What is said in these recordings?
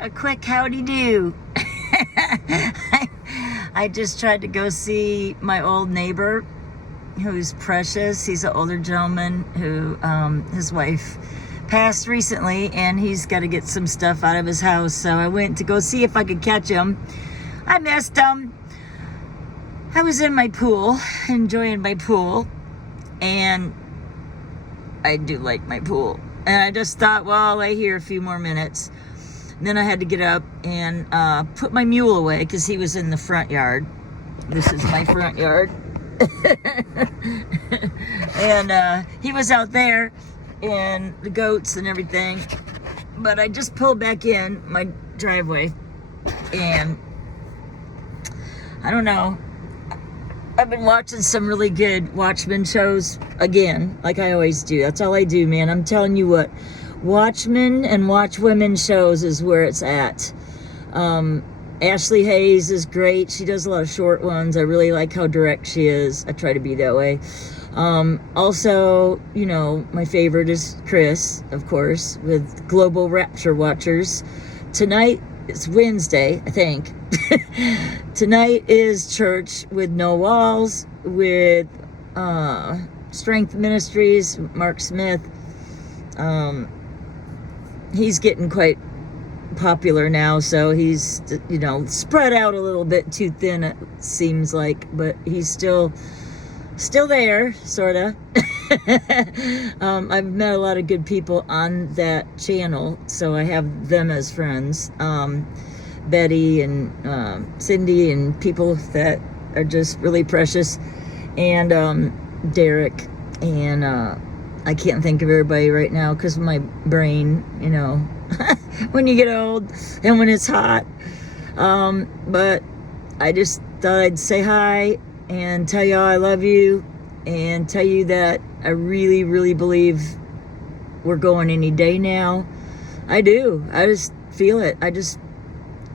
a quick howdy do. I just tried to go see my old neighbor, who's precious. He's an older gentleman who, his wife passed recently, and he's got to get some stuff out of his house. So I went to go see if I could catch him. I missed him. I was in my pool, enjoying my pool, and I do like my pool. And I just thought, well, I'll lay here a few more minutes. Then I had to get up and put my mule away because he was in the front yard. This is my front yard. And he was out there, and the goats and everything. But I just pulled back in my driveway, and I don't know. I've been watching some really good Watchmen shows again, like I always do. That's all I do, man. I'm telling you what. Watchmen and Watchwomen shows is where it's at. Ashley Hayes is great. She does a lot of short ones. I really like how direct she is. I try to be that way. Also, you know, my favorite is Chris, of course, with Global Rapture Watchers. Tonight, it's Wednesday, I think. Tonight is church with No Walls, with Strength Ministries, Mark Smith. He's getting quite popular now, so he's, you know, spread out a little bit too thin, it seems like, but he's still there, sort of. I've met a lot of good people on that channel, so I have them as friends. Betty and Cindy and people that are just really precious, and Derek, and I can't think of everybody right now because of my brain, you know, when you get old and when it's hot. But I just thought I'd say hi and tell y'all I love you, and tell you that I really, really believe we're going any day now. I do. I just feel it.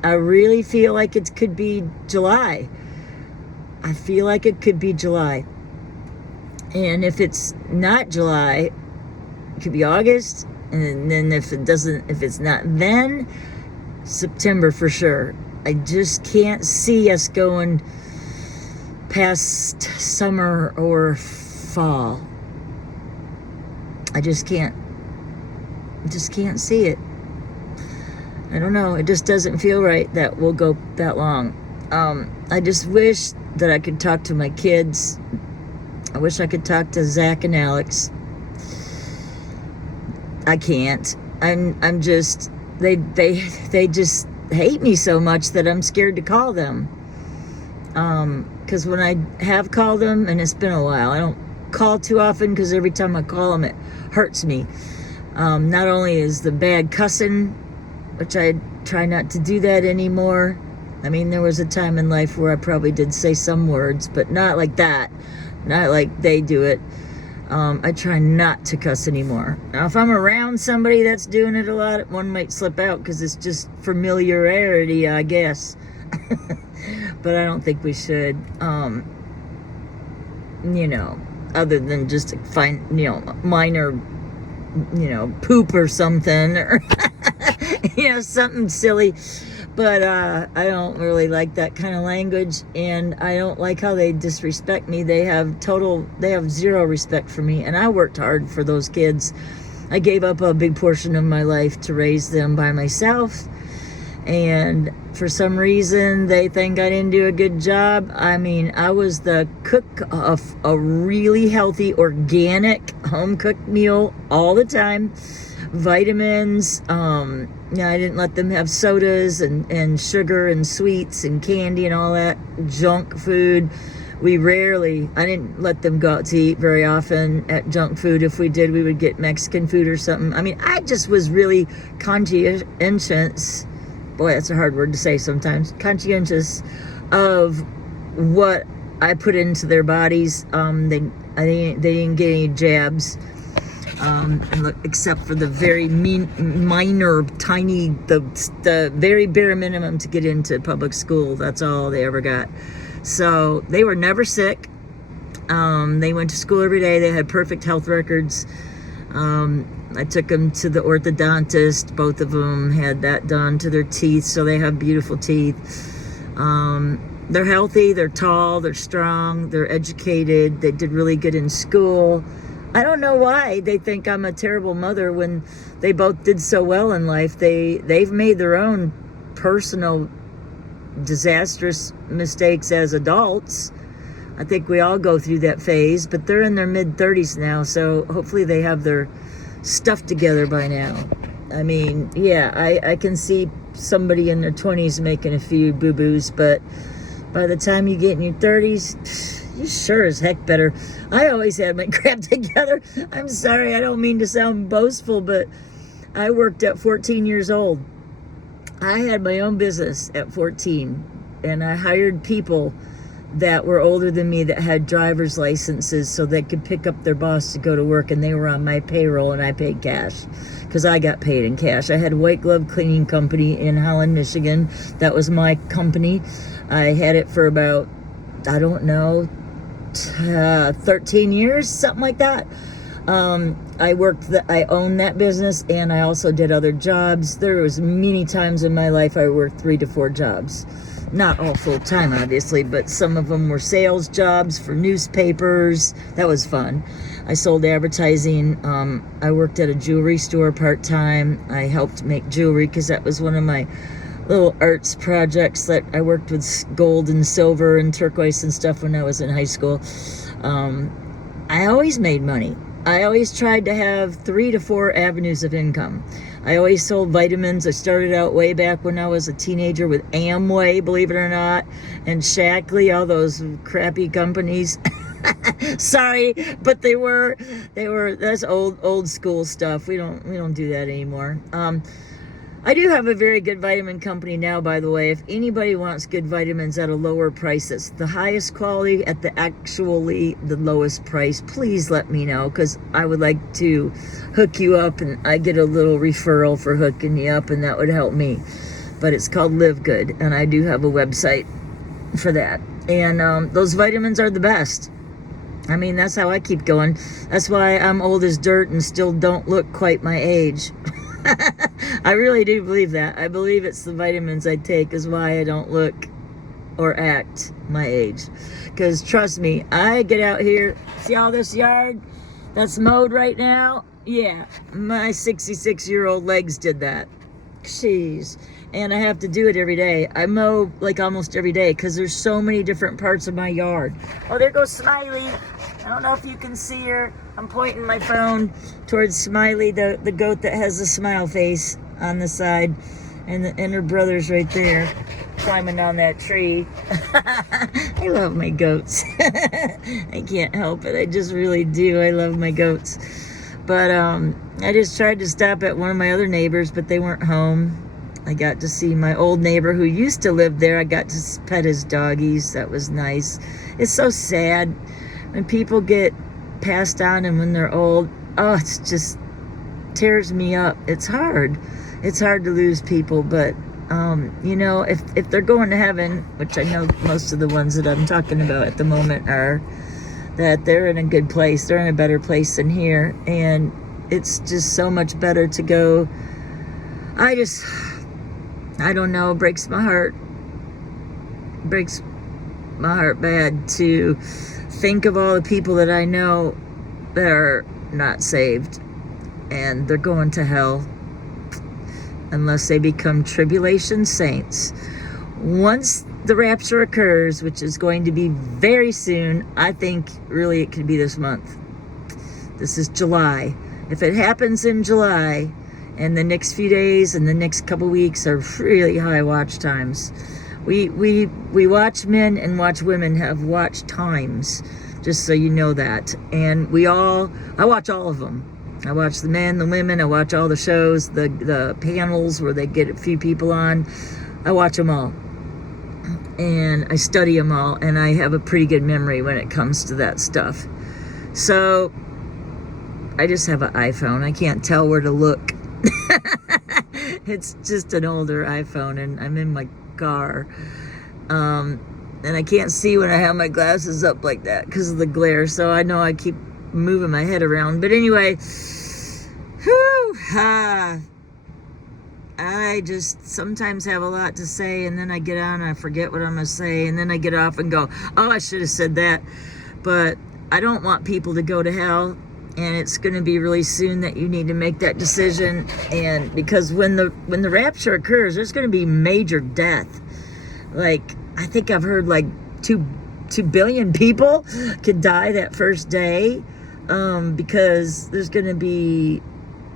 I really feel like it could be July. I feel like it could be July. And if it's not July, it could be August. And then if it's not then, September for sure. I just can't see us going past summer or fall. I just can't see it. I don't know. It just doesn't feel right that we'll go that long. I just wish that I could talk to my kids. I wish I could talk to Zach and Alex. I can't. I'm just, they just hate me so much that I'm scared to call them. Because when I have called them, and it's been a while, I don't call too often because every time I call them, it hurts me. Not only is the bad cussing, which I try not to do that anymore. I mean, there was a time in life where I probably did say some words, but not like that. Not like they do it. I try not to cuss anymore. Now, if I'm around somebody that's doing it a lot, one might slip out because it's just familiarity, I guess. But I don't think we should. You know, other than just to find, you know, minor, you know, poop or something, or you know, something silly. But I don't really like that kind of language, and I don't like how they disrespect me. They have zero respect for me, and I worked hard for those kids. I gave up a big portion of my life to raise them by myself, and for some reason they think I didn't do a good job. I mean, I was the cook of a really healthy, organic, home-cooked meal all the time. Vitamins, yeah, I didn't let them have sodas and sugar and sweets and candy and all that junk food. I didn't let them go out to eat very often at junk food. If we did, we would get Mexican food or something. I mean, I just was really conscientious. Boy, that's a hard word to say sometimes. Conscientious of what I put into their bodies. They didn't get any jabs. Except for the very minor, tiny, the very bare minimum to get into public school. That's all they ever got. So they were never sick. They went to school every day. They had perfect health records. I took them to the orthodontist. Both of them had that done to their teeth, so they have beautiful teeth. They're healthy, they're tall, they're strong, they're educated, they did really good in school. I don't know why they think I'm a terrible mother when they both did so well in life. They've made their own personal disastrous mistakes as adults. I think we all go through that phase, but they're in their mid-30s now, so hopefully they have their stuff together by now. I mean, yeah, I can see somebody in their 20s making a few boo-boos, but by the time you get in your 30s, you sure as heck better. I always had my crap together. I'm sorry, I don't mean to sound boastful, but I worked at 14 years old. I had my own business at 14, and I hired people that were older than me that had driver's licenses so they could pick up their boss to go to work, and they were on my payroll, and I paid cash because I got paid in cash. I had a white glove cleaning company in Holland, Michigan. That was my company. I had it for about, I don't know, 13 years, something like that. I owned that business, and I also did other jobs. There was many times in my life I worked 3 to 4 jobs. Not all full-time, obviously, but some of them were sales jobs for newspapers. That was fun. I sold advertising. I worked at a jewelry store part-time. I helped make jewelry because that was one of my little arts projects that I worked with gold and silver and turquoise and stuff when I was in high school. I always made money. I always tried to have 3 to 4 avenues of income. I always sold vitamins. I started out way back when I was a teenager with Amway, believe it or not, and Shackley, all those crappy companies. Sorry, but they were that's old school stuff. We don't do that anymore. I do have a very good vitamin company now, by the way. If anybody wants good vitamins at a lower price, that's the highest quality at the lowest price, please let me know, because I would like to hook you up, and I get a little referral for hooking you up, and that would help me. But it's called Live Good, and I do have a website for that. And those vitamins are the best. I mean, that's how I keep going. That's why I'm old as dirt and still don't look quite my age. I really do believe that. I believe it's the vitamins I take is why I don't look or act my age. Because trust me, I get out here, see all this yard that's mowed right now? Yeah, my 66-year-old legs did that. Jeez. And I have to do it every day. I mow like almost every day because there's so many different parts of my yard. Oh, there goes Smiley. I don't know if you can see her. I'm pointing my phone towards Smiley, the goat that has a smile face on the side. And her brother's right there climbing down that tree. I love my goats. I can't help it. I just really do. I love my goats. But I just tried to stop at one of my other neighbors, but they weren't home. I got to see my old neighbor who used to live there. I got to pet his doggies. That was nice. It's so sad when people get passed on and when they're old. Oh, it's just tears me up. It's hard. It's hard to lose people, but you know, if they're going to heaven, which I know most of the ones that I'm talking about at the moment are, that they're in a good place. They're in a better place than here, and it's just so much better to go. I don't know, it breaks my heart bad to think of all the people that I know that are not saved, and they're going to hell unless they become tribulation saints. Once the rapture occurs, which is going to be very soon, I think really it could be this month. This is July. If it happens in July, and the next few days and the next couple weeks are really high watch times. We watch men and watch women have watch times, just so you know that. And I watch all of them. I watch the men, the women, I watch all the shows, the panels where they get a few people on. I watch them all. And I study them all, and I have a pretty good memory when it comes to that stuff. So, I just have an iPhone. I can't tell where to look. It's just an older iPhone, and I'm in my car. And I can't see when I have my glasses up like that because of the glare, so I know I keep moving my head around. But anyway, Whew, I just sometimes have a lot to say, and then I get on and I forget what I'm going to say, and then I get off and go, oh, I should have said that. But I don't want people to go to hell, and it's going to be really soon that you need to make that decision. And because when the rapture occurs, there's going to be major death. Like, I think I've heard like 2 billion people could die that first day, because there's going to be,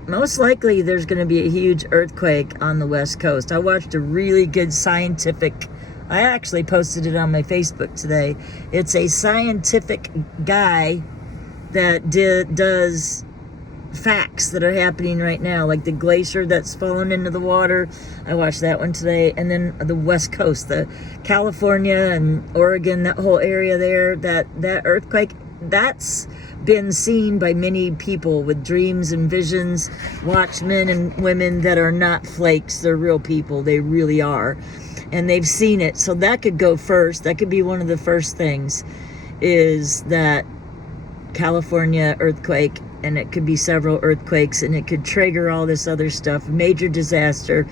most likely there's going to be a huge earthquake on the West Coast. I watched a really good I actually posted it on my Facebook today. It's a scientific guy that does facts that are happening right now, like the glacier that's fallen into the water. I watched that one today. And then the West Coast, the California and Oregon, that whole area there, that earthquake, that's been seen by many people with dreams and visions. Watchmen and women that are not flakes, they're real people, they really are, and they've seen it. So that could go first. That could be one of the first things, is that California earthquake, and it could be several earthquakes, and it could trigger all this other stuff, major disaster.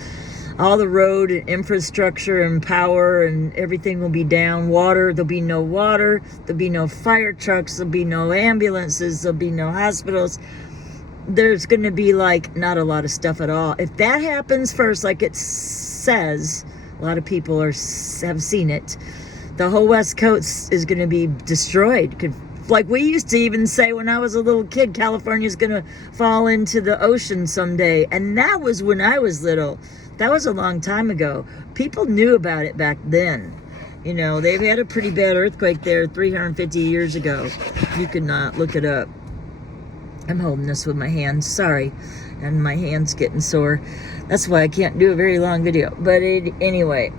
All the road and infrastructure and power and everything will be down. Water, there'll be no water. There'll be no fire trucks. There'll be no ambulances. There'll be no hospitals. There's going to be like not a lot of stuff at all. If that happens first, like it says, a lot of people have seen it, the whole West Coast is going to be destroyed. Like we used to even say when I was a little kid, California's going to fall into the ocean someday. And that was when I was little. That was a long time ago. People knew about it back then. You know, they've had a pretty bad earthquake there 350 years ago. You can look it up. I'm holding this with my hands. Sorry. And my hand's getting sore. That's why I can't do a very long video. But anyway,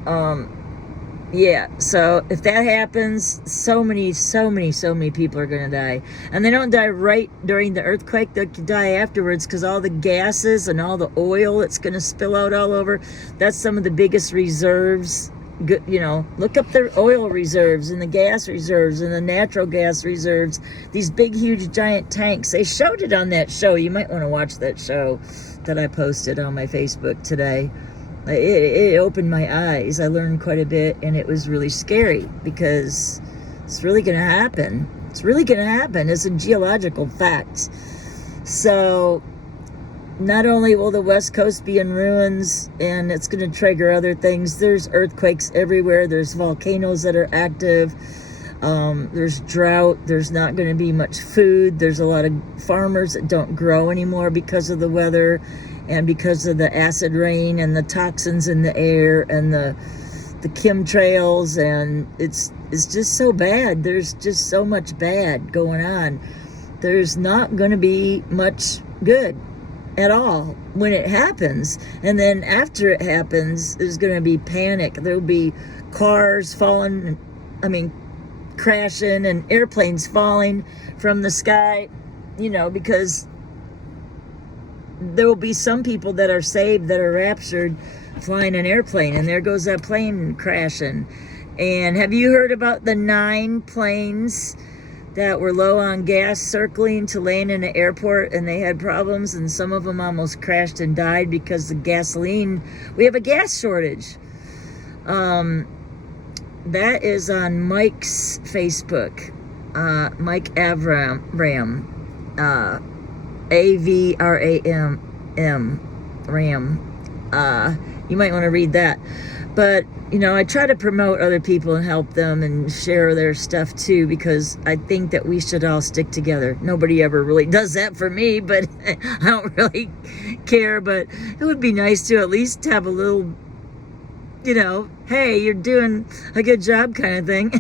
yeah. So if that happens, so many people are going to die. And they don't die right during the earthquake. They could die afterwards, because all the gases and all the oil that's going to spill out all over, that's some of the biggest reserves. You know, look up their oil reserves and the gas reserves and the natural gas reserves. These big, huge, giant tanks. They showed it on that show. You might want to watch that show that I posted on my Facebook today. It opened my eyes. I learned quite a bit, and it was really scary, because it's really going to happen. It's really going to happen. It's a geological fact. So not only will the West Coast be in ruins, and it's going to trigger other things, there's earthquakes everywhere. There's volcanoes that are active. There's drought. There's not going to be much food. There's a lot of farmers that don't grow anymore because of the weather, and because of the acid rain and the toxins in the air and the chemtrails, and it's just so bad. There's just so much bad going on. There's not going to be much good at all when it happens. And then after it happens, there's going to be panic. There'll be cars crashing, and airplanes falling from the sky, you know, because there will be some people that are saved, that are raptured, flying an airplane, and there goes that plane crashing. And have you heard about the 9 planes that were low on gas circling to land in an airport, and they had problems, and some of them almost crashed and died because the gasoline, we have a gas shortage. That is on Mike's Facebook, Mike Avram, A-V-R-A-M, Ram. You might want to read that. But, you know, I try to promote other people and help them and share their stuff too, because I think that we should all stick together. Nobody ever really does that for me, but I don't really care. But it would be nice to at least have a little, you know, hey, you're doing a good job kind of thing.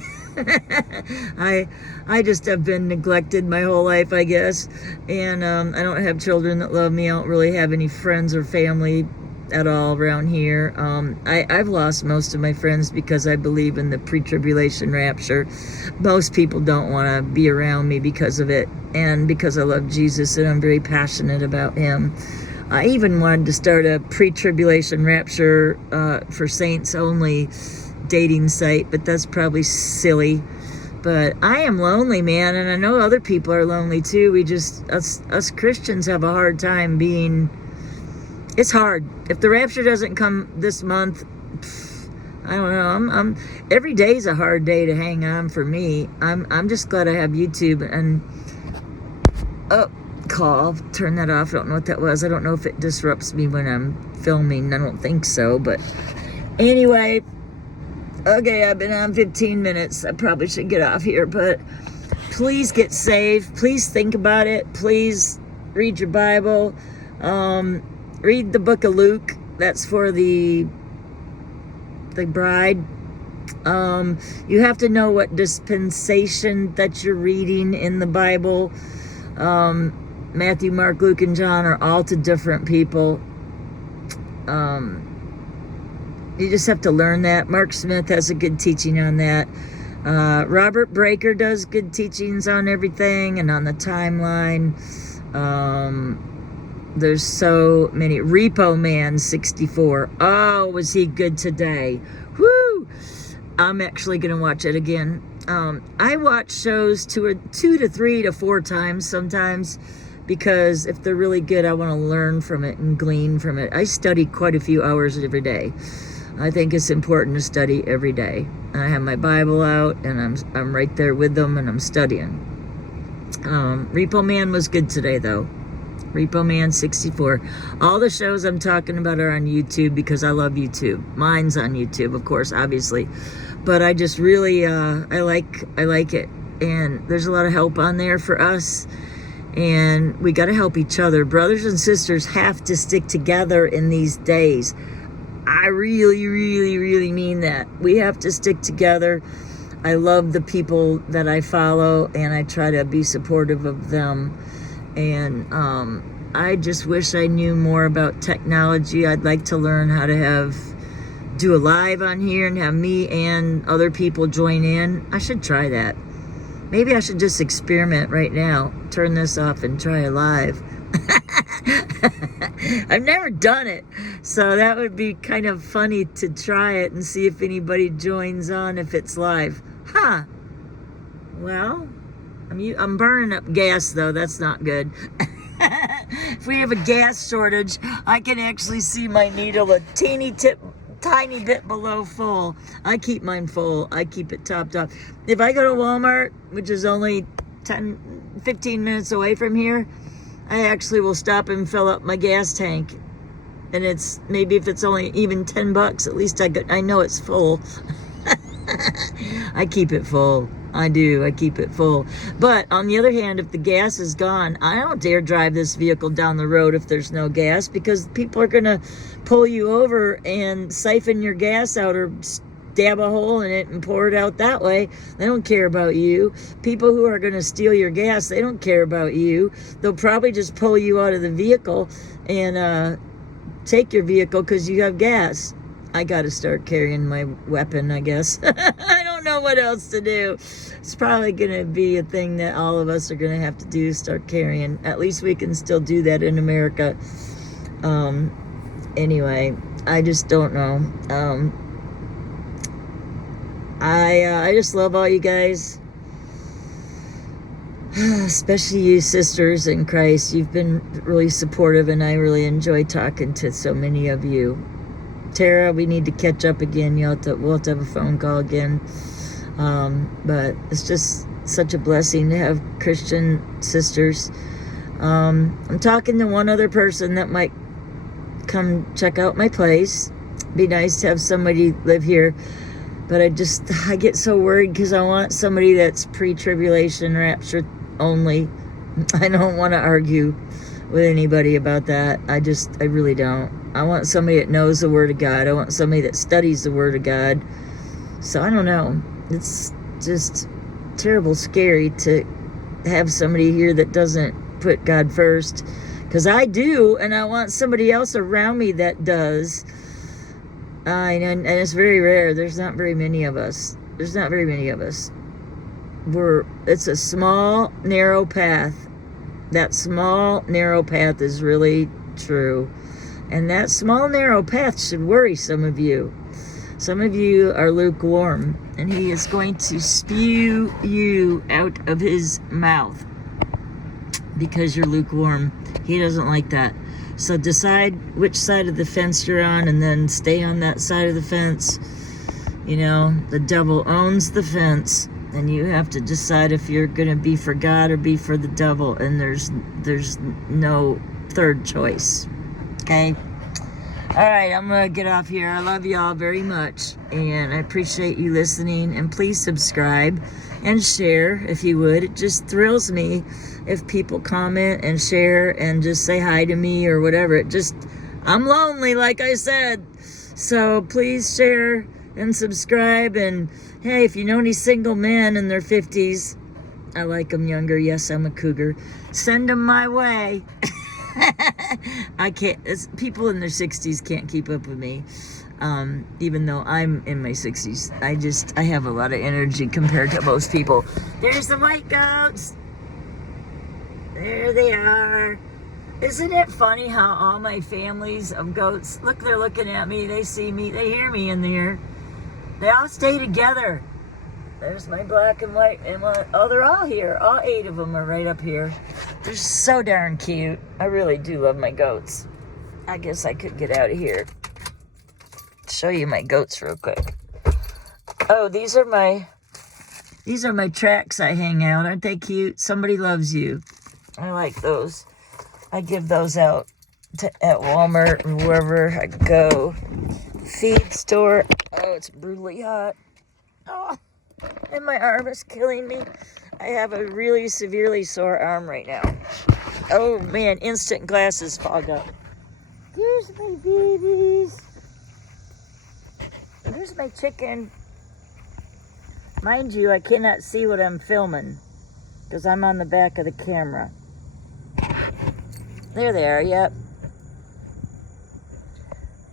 I just have been neglected my whole life, I guess. And I don't have children that love me. I don't really have any friends or family at all around here. I've lost most of my friends because I believe in the pre-tribulation rapture. Most people don't want to be around me because of it, and because I love Jesus and I'm very passionate about him. I even wanted to start a pre-tribulation rapture for saints only dating site, but that's probably silly. But I am lonely, man, and I know other people are lonely too. We just, us Christians have a hard time being, it's hard. If the rapture doesn't come this month, I don't know. I'm every day's a hard day to hang on for me. I'm just glad I have YouTube. And call. Turn that off. I don't know what that was. I don't know if it disrupts me when I'm filming. I don't think so. But anyway, okay, I've been on 15 minutes. I probably should get off here. But please get saved. Please think about it. Please read your Bible. Read the book of Luke. That's for the bride. You have to know what dispensation that you're reading in the Bible. Matthew, Mark, Luke, and John are all to different people. You just have to learn that. Mark Smith has a good teaching on that. Robert Breaker does good teachings on everything and on the timeline. There's so many. Repo Man 64. Oh, was he good today? Woo! I'm actually going to watch it again. I watch shows 2 to 3 to 4 times sometimes, because if they're really good, I want to learn from it and glean from it. I study quite a few hours every day. I think it's important to study every day. And I have my Bible out, and I'm right there with them, and I'm studying. Repo Man was good today, though. Repo Man 64. All the shows I'm talking about are on YouTube because I love YouTube. Mine's on YouTube, of course, obviously. But I just really, I like it. And there's a lot of help on there for us. And we got to help each other. Brothers and sisters have to stick together in these days. I really, really, really mean that. We have to stick together. I love the people that I follow, and I try to be supportive of them. And I just wish I knew more about technology. I'd like to learn how to do a live on here and have me and other people join in. I should try that. Maybe I should just experiment right now. Turn this off and try a live. I've never done it, so that would be kind of funny to try it and see if anybody joins on if it's live. Huh. Well, I'm burning up gas, though. That's not good. If we have a gas shortage, I can actually see my needle a tiny bit below full. I keep mine full. I keep it topped off. If I go to Walmart, which is only 15 minutes away from here, I actually will stop and fill up my gas tank. And it's maybe if it's only even $10, at least I know it's full. I keep it full. I do. I keep it full. But on the other hand, if the gas is gone, I don't dare drive this vehicle down the road if there's no gas, because people are going to pull you over and siphon your gas out or stab a hole in it and pour it out that way. They don't care about you. People who are going to steal your gas, they don't care about you. They'll probably just pull you out of the vehicle and take your vehicle because you have gas. I got to start carrying my weapon, I guess. I don't know what else to do. It's probably going to be a thing that all of us are going to have to do, start carrying. At least we can still do that in America. Anyway, I just don't know. I just love all you guys, especially you sisters in Christ. You've been really supportive, and I really enjoy talking to so many of you. Tara, we need to catch up again. We'll have to have a phone call again. But it's just such a blessing to have Christian sisters. I'm talking to one other person that might come check out my place. Be nice to have somebody live here. But I get so worried because I want somebody that's pre-tribulation rapture only. I don't want to argue with anybody about that. I really don't. I want somebody that knows the Word of God. I want somebody that studies the Word of God. So I don't know. It's just terrible scary to have somebody here that doesn't put God first. Because I do, and I want somebody else around me that does. And it's very rare. There's not very many of us. It's a small, narrow path. That small, narrow path is really true. And that small, narrow path should worry some of you. Some of you are lukewarm, and he is going to spew you out of his mouth because you're lukewarm. He doesn't like that. So decide which side of the fence you're on, and then stay on that side of the fence. You know, the devil owns the fence, and you have to decide if you're going to be for God or be for the devil, and there's no third choice. Okay? All right, I'm going to get off here. I love y'all very much, and I appreciate you listening. And please subscribe and share if you would. It just thrills me if people comment and share and just say hi to me or whatever. I'm lonely, like I said. So please share and subscribe. And hey, if you know any single men in their 50s, I like them younger. Yes, I'm a cougar. Send them my way. I can't. People in their 60s can't keep up with me. Even though I'm in my 60s, I have a lot of energy compared to most people. There's the white goats. There they are. Isn't it funny how all my families of goats, look, they're looking at me, they see me, they hear me in there. They all stay together. There's my black and white, and they're all here. All 8 of them are right up here. They're so darn cute. I really do love my goats. I guess I could get out of here. Show you my goats real quick. Oh, these are my tracks I hang out. Aren't they cute? Somebody loves you. I like those. I give those out at Walmart and wherever I go. Feed store. Oh, it's brutally hot. Oh, and my arm is killing me. I have a really severely sore arm right now. Oh man, instant glasses fog up. Here's my babies. Here's my chicken. Mind you, I cannot see what I'm filming because I'm on the back of the camera. There they are, yep.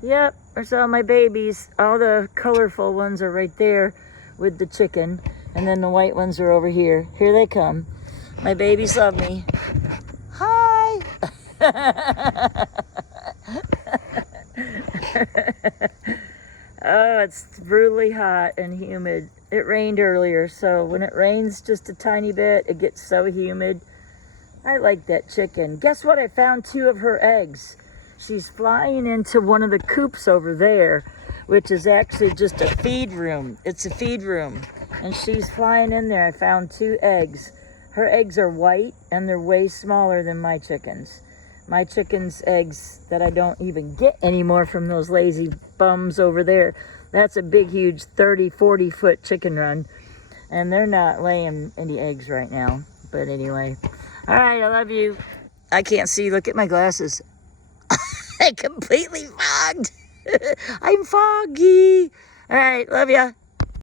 Yep, there's all my babies. All the colorful ones are right there with the chicken. And then the white ones are over here. Here they come. My babies love me. Hi! Oh, it's brutally hot and humid. It rained earlier, so when it rains just a tiny bit, it gets so humid. I like that chicken. Guess what? I found 2 of her eggs. She's flying into one of the coops over there, which is actually just a feed room. It's a feed room. And she's flying in there. I found 2 eggs. Her eggs are white, and they're way smaller than my chickens. My chickens' eggs that I don't even get anymore from those lazy bums over there. That's a big, huge 30, 40-foot chicken run. And they're not laying any eggs right now. But anyway. All right, I love you. I can't see. Look at my glasses. I'm completely fogged. I'm foggy. All right, love ya.